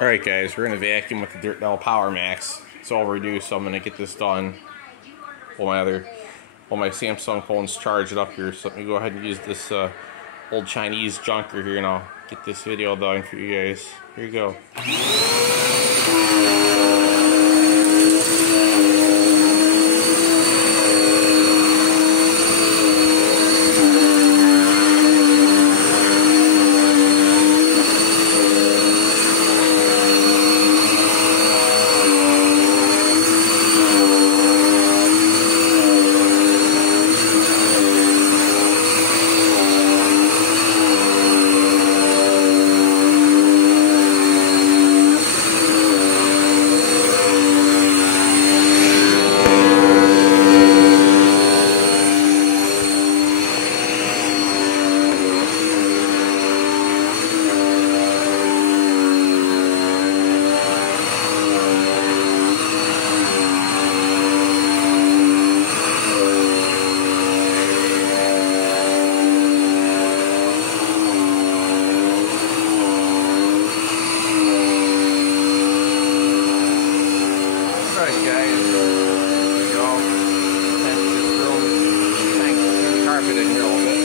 Alright guys, we're going to vacuum with the Dirt Devil Power Max. It's overdue, so I'm going to get this done while my Samsung phone's charged up here. So let me go ahead and use this old Chinese junker here and I'll get this video done for you guys. Here you go. Alright guys, here we go. Time to just throw the carpet in here a little bit.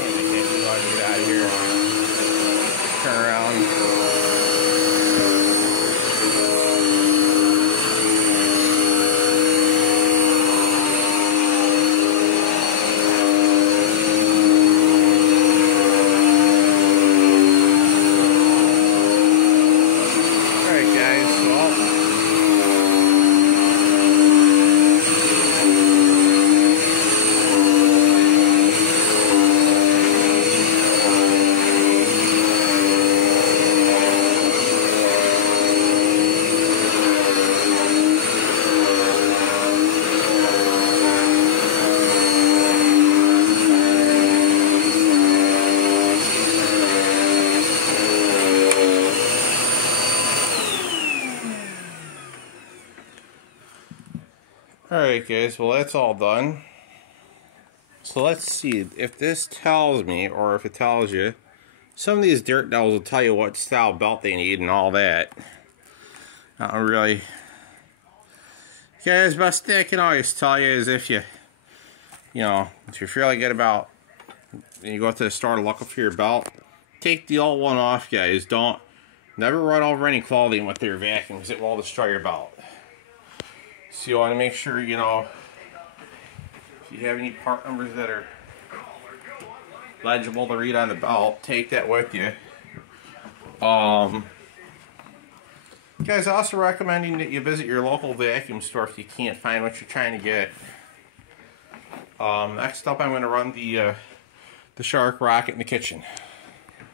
And I can't go ahead and get out of here. Turn around. Alright guys, well that's all done. So let's see if this tells me, or if it tells you, some of these Dirt Devils will tell you what style belt they need and all that. Not really. Guys, best thing I can always tell you is if you're feeling good about, you go to the store to look for your belt, take the old one off, guys. Never run over any clothing with your vacuum because it will destroy your belt. So you want to make sure, if you have any part numbers that are legible to read on the belt, take that with you. Guys, also recommending that you visit your local vacuum store if you can't find what you're trying to get. Next up, I'm going to run the Shark Rocket in the kitchen.